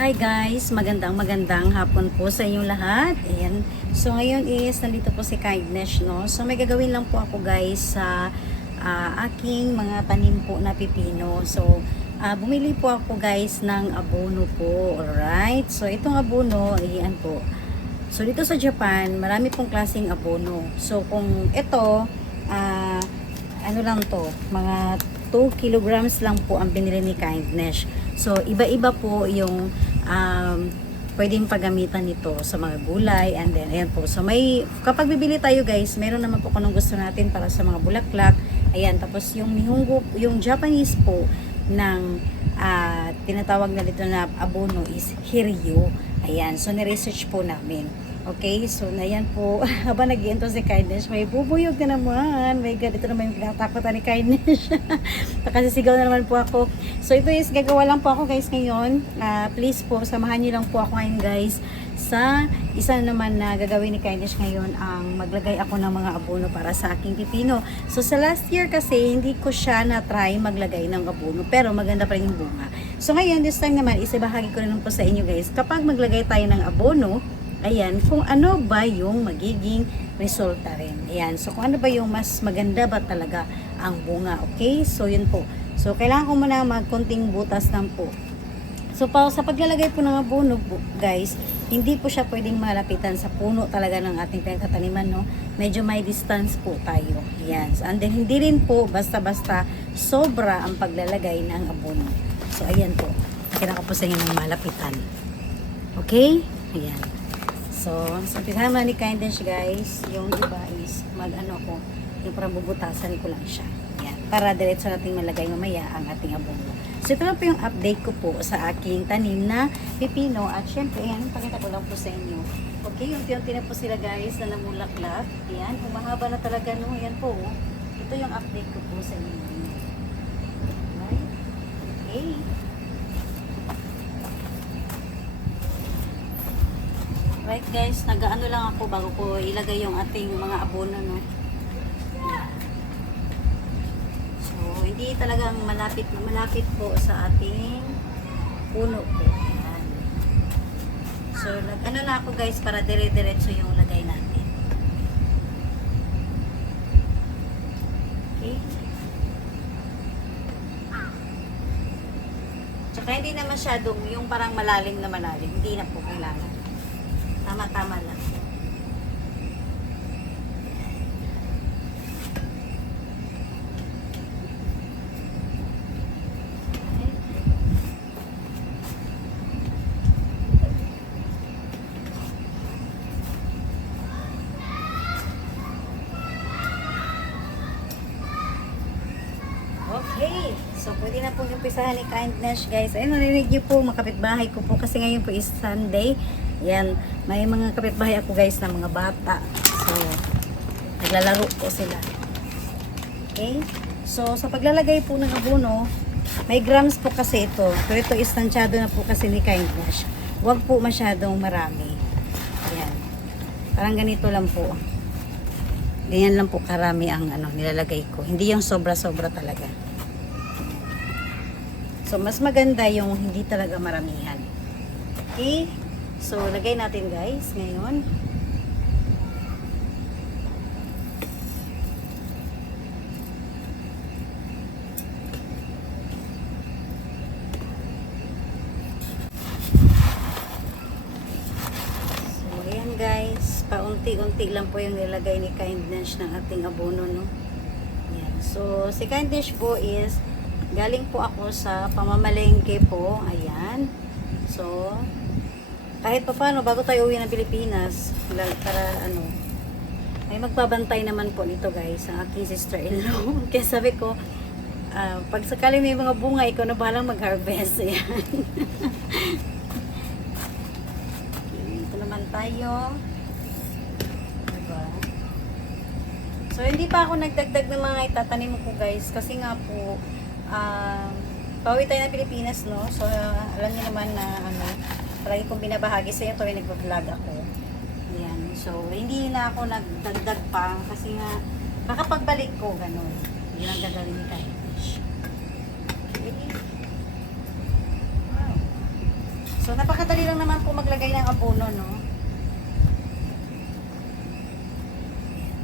Hi guys, magandang hapon po sa inyong lahat. Ayan. So ngayon is nandito po si Kindness, no. So may gagawin lang po ako guys sa aking mga tanim po na pipino. So bumili po ako guys ng abono po. Alright. So itong abono, ayan po. So dito sa Japan, marami pong klaseng abono. So kung ito, ano lang to, mga 2 kilograms lang po ang binili ni Kindness. So, iba-iba po yung pwedeng paggamitan nito sa mga gulay. And then, ayan po. So, kapag bibili tayo guys, meron naman po kung anong gusto natin para sa mga bulaklak. Ayan, tapos yung nihongo, yung Japanese po ng tinatawag na dito na abono is hiryu. Ayan, so ni-research po namin. Okay, so ayan po, habang nag-iento si Kindness, may bubuyog na naman. My God, ito naman yung pinatakotan ni Kindness. Nakasisigaw na naman po ako. So ito is, gagawa lang po ako guys ngayon. Please po, samahan niyo lang po ako ngayon guys sa isa naman na gagawin ni Kindness ngayon, ang maglagay ako ng mga abono para sa aking pipino. So sa last year kasi, hindi ko siya na-try maglagay ng abono, pero maganda pa rin yung bunga. So ngayon, this time naman, isibahagi ko rin po sa inyo guys, kapag maglagay tayo ng abono, ayan, kung ano ba yung magiging resulta rin. Ayan, so kung ano ba yung mas maganda ba talaga ang bunga, okay? So yun po. So kailangan ko muna magkunting butas lang po. So sa paglalagay po ng abono guys, hindi po siya pwedeng malapitan sa puno talaga ng ating pinagtataniman, no? Medyo may distance po tayo. Ayan. And then hindi rin po basta-basta sobra ang paglalagay ng abono. So ayan po. Kailangan ko po sa inyo ng malapitan. Okay? Ayan. So umpisahan mo ni Kindness guys, yung iba is mag-ano ko, yung parang bubutasan ko lang siya. Yan, para diretso nating malagay mamaya ang ating abono. So ito lang po yung update ko po sa aking tanim na pipino, at syempre, yan, pakita ko lang po sa inyo. Okay, unti-unti na po sila guys na namulaklak. Yan, humahaba na talaga, no? Yan po. Ito yung update ko po sa inyo. Okay. Right guys, nag-ano lang ako bago ko ilagay yung ating mga abono, no. So, hindi talagang malapit po sa ating puno po. Ayan. So, nag-ano lang ako guys para dire-diretso yung lagay natin. Okay. Tsaka hindi na masyadong yung parang malalim na malalim. Hindi na po kailangan. Tama-tama lang. Okay. So, pwede na po yung umpisahan ni Kindness, guys. Ayun, narinig niyo po, mga kapitbahay ko po. Kasi ngayon po is Sunday. Yan. May mga kapitbahay ako, guys, na mga bata. So, naglalaro po sila. Okay. So, sa paglalagay po ng abono, may grams po kasi ito. Pero ito is tansyado na po kasi ni Kindness. Huwag po masyadong marami. Yan. Parang ganito lang po. Ganyan lang po karami ang nilalagay ko. Hindi yung sobra-sobra talaga. So, mas maganda yung hindi talaga maramihan. Okay? So, lagay natin guys ngayon. So, ayan guys. Paunti-unti lang po yung nilagay ni Kindness ng ating abono, no? Ayan. So, si Kindness po is galing po ako sa pamamalengke po. Ayan. So, kahit pa paano, bago tayo uwi ng Pilipinas, para ay magbabantay naman po nito guys, ang aking sister-in-law. Kaya sabi ko, pag sakaling may mga bunga, ikaw na bahalang mag-harvest. Ayan. Ito naman tayo. Diba? So, hindi pa ako nagdagdag ng mga itatanim ko guys, kasi nga po, pauwi tayo ng Pilipinas, no? So, alam niyo naman na palagi kong binabahagi sa inyo tuwing nagpa-vlog ako. Ayan. So, hindi na ako nagdagdag pa kasi nga baka pagbalik ko, ganun. Hindi lang gagawin ni Kindness. Okay. Wow. So, So, napakadali lang naman po maglagay ng abono, no?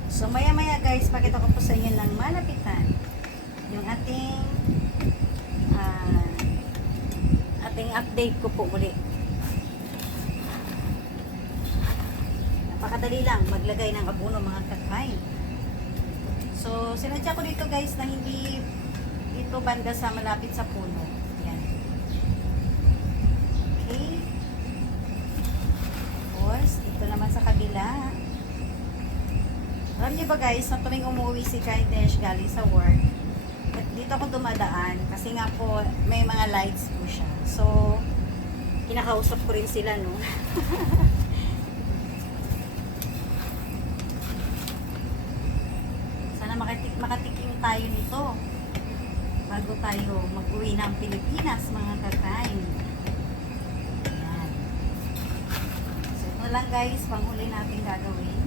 So, maya-maya guys, pakita ko po sa inyo ng malapitan yung ating update ko po muli. Napakadali lang maglagay ng abono mga kakain. So, sinadya ko dito guys na hindi dito banda sa malapit sa puno. Yan. Okay. Tapos, dito naman sa kabila. Alam niyo ba guys, na tuwing umuwi si Kaidesh galing sa work, dito ako dumadaan kasi nga po may mga lights po siya. So, kinakausap ko rin sila, no? Sana makatikim tayo nito bago tayo mag-uwi ng Pilipinas, mga kakain. Ayan. So, ito lang guys, panghuli natin gagawin.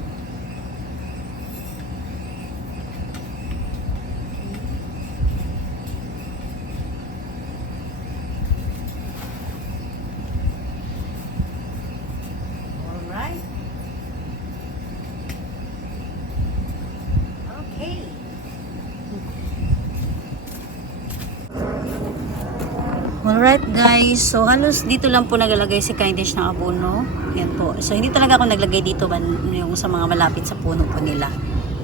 Alright guys, so halos dito lang po nagalagay si Kaidesh ng abono. Yan po. So hindi talaga ako naglagay dito yung sa mga malapit sa puno po nila.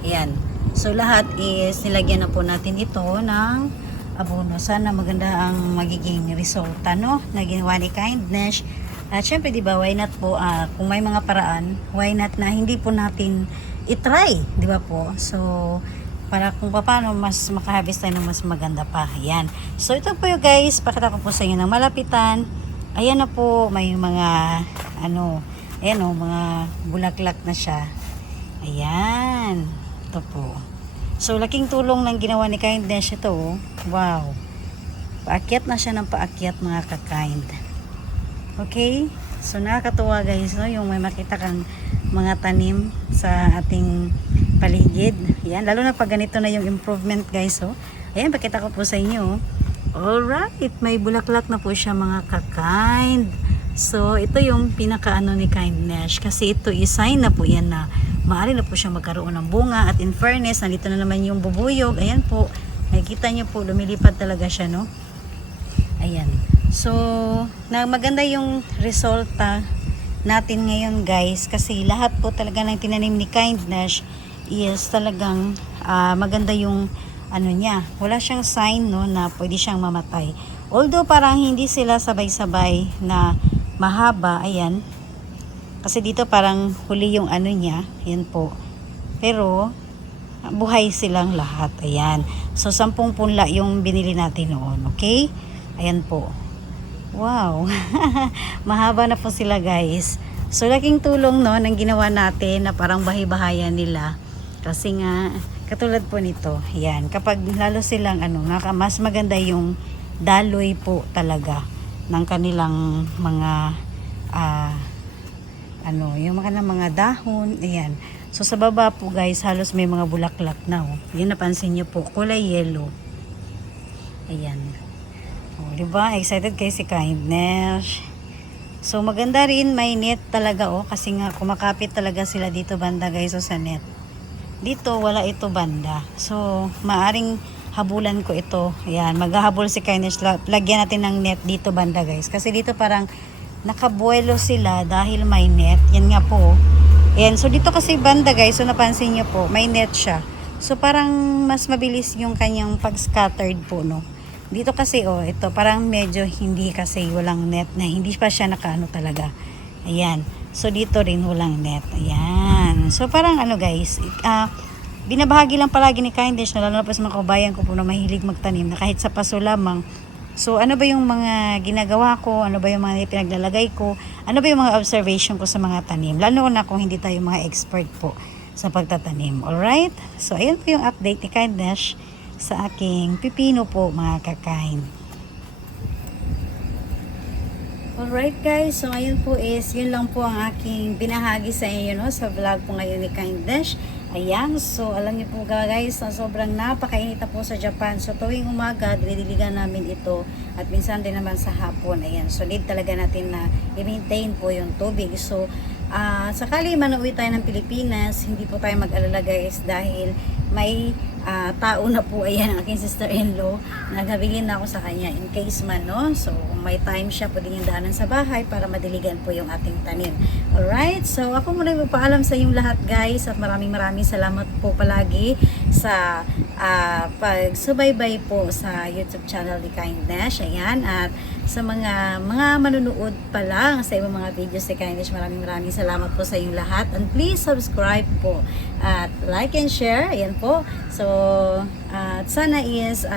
Ayan. So lahat is nilagyan na po natin ito ng abono. Sana maganda ang magiging resulta, no? Na ginawa ni Kaidesh. At syempre diba, why not po, kung may mga paraan, why not na hindi po natin itry, diba po? So, para kung paano mas makahabis tayo ng mas maganda pa. Ayan. So, ito po yung guys, pakita ko po sa inyo ng malapitan. Ayan na po, may mga, ayan o, mga bulaklak na siya. Ayan. Ito po. So, laking tulong ng ginawa ni Kaidesh ito. Oh. Wow. Paakyat na siya ng paakyat, mga ka-kind. Okay? So, nakakatuwa guys, no? Yung may makita kang mga tanim sa ating paligid. Yan, lalo na pag ganito na yung improvement guys, oh. Ayan, pakita ko po sa inyo. Alright, may bulaklak na po siya, mga ka-kind. So, ito yung pinaka-ano ni Kaidesh. Kasi ito, sign na po yan na maaari na po siya magkaroon ng bunga. At in fairness, nandito na naman yung bubuyog. Ayan po, nakikita nyo po, lumilipad talaga siya, no? Ayan. So, maganda yung resulta natin ngayon guys. Kasi lahat po talaga ng tinanim ni Kaidesh is talagang maganda yung ano niya. Wala siyang sign, no, na pwede siyang mamatay. Although parang hindi sila sabay-sabay na mahaba. Ayan. Kasi dito parang huli yung ano niya. Ayan po. Pero buhay silang lahat. Ayan. So 10 punla yung binili natin noon. Okay? Ayan po. Wow. Mahaba na po sila guys. So laking tulong, no, ng ginawa natin na parang bahay-bahayan nila. Kasi nga katulad po nito. Ayan. Kapag lalo silang mas maganda yung daloy po talaga ng kanilang mga yung mga dahon. Ayan. So sa baba po guys, halos may mga bulaklak na. Oh. Yun, napansin nyo po, kulay yellow. Ayan. Oh, diba? Excited kayo si Kaidesh. So maganda rin, may net talaga, oh, kasi nga kumakapit talaga sila dito banda guys, so sa net. Dito wala ito banda. So maaring habulan ko ito. Ayan, maghahabol si Kaidesh. Lagyan natin ng net dito banda guys. Kasi dito parang nakabuelo sila dahil may net. Yan nga po. Ayan, so dito kasi banda guys, so napansin nyo po, may net siya. So parang mas mabilis yung kanyang pag-scattered po, no. Dito kasi, oh, ito parang medyo hindi kasi walang net na hindi pa siya nakaano talaga. Ayan. So dito rin walang net. Ayan. So parang guys, binabahagi lang palagi ni Kaidesh, lalo na pa sa mga kabayan ko po na mahilig magtanim na kahit sa paso lamang. So ano ba yung mga ginagawa ko? Ano ba yung mga pinaglalagay ko? Ano ba yung mga observation ko sa mga tanim? Lalo na kung hindi tayo mga expert po sa pagtatanim. Alright? So ayun po yung update ni Kaidesh sa aking pipino po, mga kakain. Alright guys, so ngayon po is yun lang po ang aking binahagi sa inyo, no, sa vlog po ngayon ni Kaidesh. Ayan, so alam niyo po guys, na sobrang napakainit na po sa Japan. So tuwing umaga, dinidiligan namin ito at minsan din naman sa hapon. Ayan, so need talaga natin na i-maintain po yung tubig. So sakali man uwi tayo ng Pilipinas, hindi po tayo mag-alala guys dahil may tao na po, ayan ang aking sister-in-law, naghabilin na ako sa kanya in case man, no? So kung may time siya, pwede niyang daanan sa bahay para madiligan po yung ating tanim. Alright, so ako muna magpaalam sa inyong lahat guys at maraming salamat po palagi sa pagsubaybay po sa YouTube channel ni Kindness. Ayan, at sa mga manunood pa lang sa ibang mga videos ni Kindness, maraming salamat po sa inyong lahat, and please subscribe po at like and share. Ayan po. So at sana is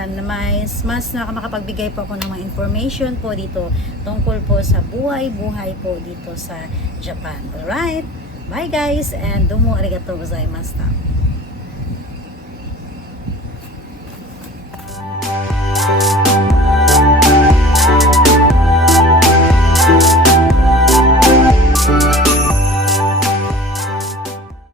mas makakapagbigay po ako ng mga information po dito tungkol po sa buhay po dito sa Japan. Alright, bye guys, and domo arigatou gozaimashita.